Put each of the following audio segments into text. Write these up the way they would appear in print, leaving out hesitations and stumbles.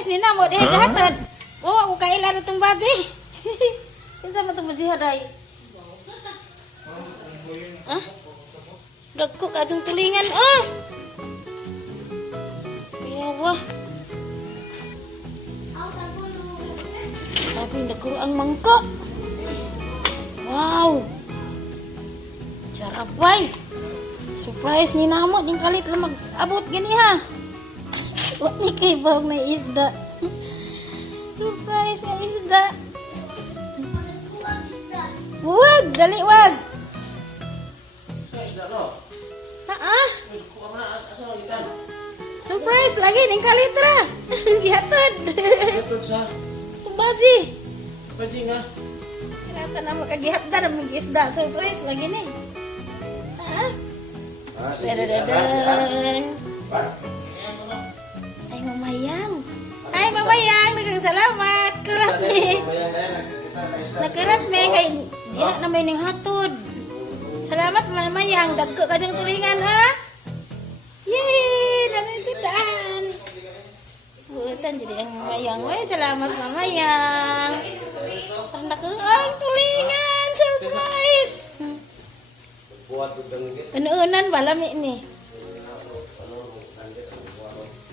surprise ni na mo dihay gahatod. Wa ko kaila na tong baji. Kinsa man tong baji haday? Ah? Dagko ka tong tulingan oh. Yawa. Tapi dagko ang mangko. Wow. Jarapay. Surprise ni namo ding kalit lang mag-abot gani ha. Wa ni kay bawg na isda. Surprise nga isda. Wag, dali wag. Surprise lagi ning kalitra. Gihatod. Ito sa Baji. Baji nga. Kenapa nama kagihatda ng isda? Surprise lagi nih. Dadadadang. Ay mamayang. Ay mamayang, dagang salamat. Kurat me. Nakurat me kay dia na may ning hatod. Salamat mamayang, dagko kajang tulingan ha. Yee, dagang sidaan. Buatan jadi yang mamayang. Wah, selamat mamayang. Nakuang tulingan, surprise. Unan balami ni.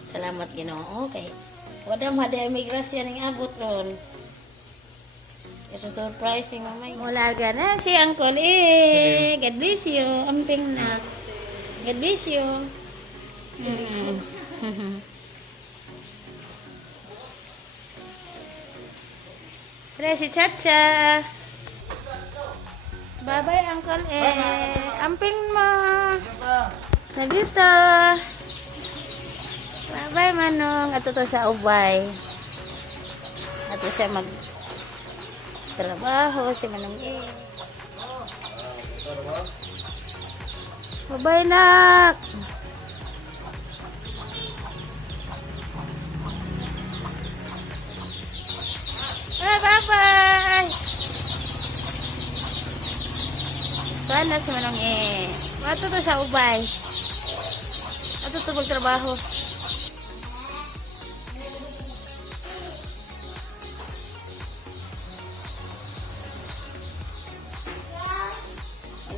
Salamat Ginoo kay wadam hade imigrasi ning abot ron. Ito surprise kay mamay. Mulaga na si Uncle eh. God bless you, amping nak. God bless you. Si Chacha. Bye-bye Uncle eh. Amping mo. Nabito. Bye-bye Manong. Ato to sa ubay. Ato siya mag trabaho si Manong eh. Bye-bye nak. Bye-bye. Sana si Manong eh. Ato to sa ubay. Ato to magtrabaho.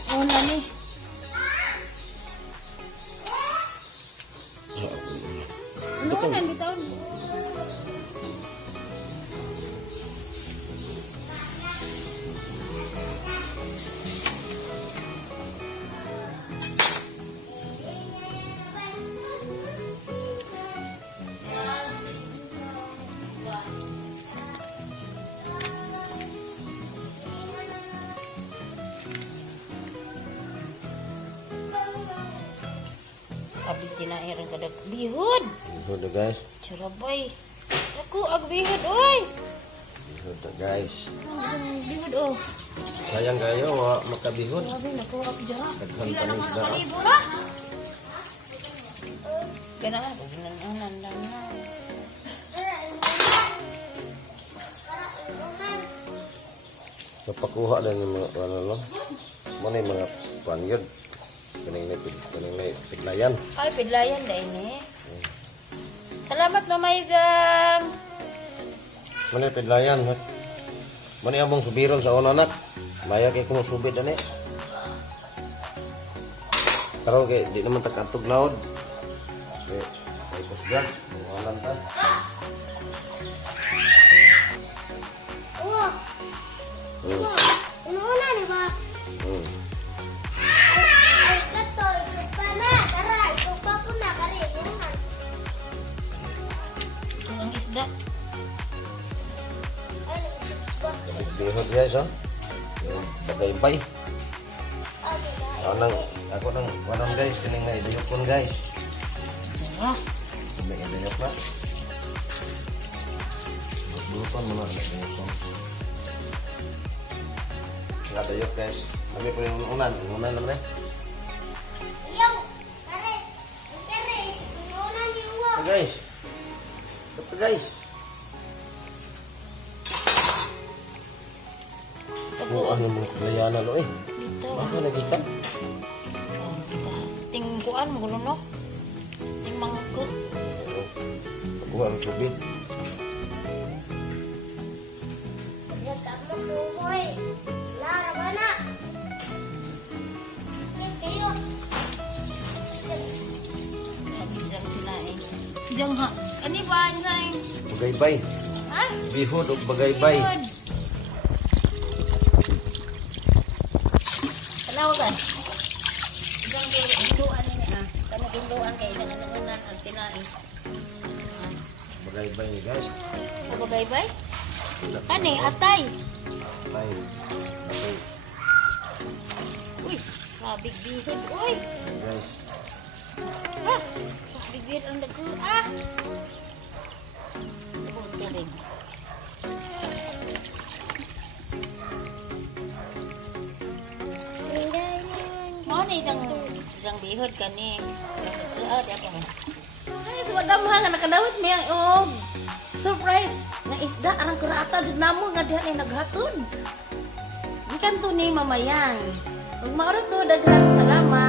Una ni. Ano na bitaw ni? Abdi tinairang kadag bihod. Bihod na guys. Charabay. Ako ag bihod oy. Bihod na guys. Bihod oh. Sayang kayo wa makabihod. Sabi nako ag dira. Daghan pa ng isda. Kalibo na. Kana unan lang na. Sa pakuha lang yung mga ano. Mo na yung mga panyod. Kanina piglayan. Ay pidlayan dai ni. Salamat Mamay Jam. Mo na piglayan. Mo na among subiron sa una anak. Maya kay kuno subid ani. Saraw kay di naman takatog laod. Ay kusgan, walan ta. Una ni ba? Ang isda. Bihod guys oh. Tagaybay. Ako nang wanon guys, kining na idayokon guys. Ah, May idayok na. Bulutan mo na idayokon. Idayok guys. Kami po yung unan naman eh. Guys. Ito guys. Oh, ano mo kalayanan lo eh. dito. Baka lagi ka? Tingkuan mo gulo no. Ting mangko. Ako ang subid. Hoy, Lara ba na? Kayo. Diyan sila eh. Diyan ha. Ani ba niya? Bagaybay. Ha? Bihod o bagaybay. Tanawagan. Diyan kay hinduan ni ah. Kamo hinduan kay nanganunan ang tinae. Bagaybay ni guys. Bagaybay? Kani atay. Tay. Okay. Uy, grabe bihod. Uy. Guys. Ah, bibir ang dago. Ah. Buto rin. Mau ni jang bihod ka ni. Di ako man. Ay, sa madamha nga nakadawit mi ang og surprise nga isda arang kurata jud namo nga diha ni naghatod. Ikan to ni mamayang. Ug maura to daghang salamat.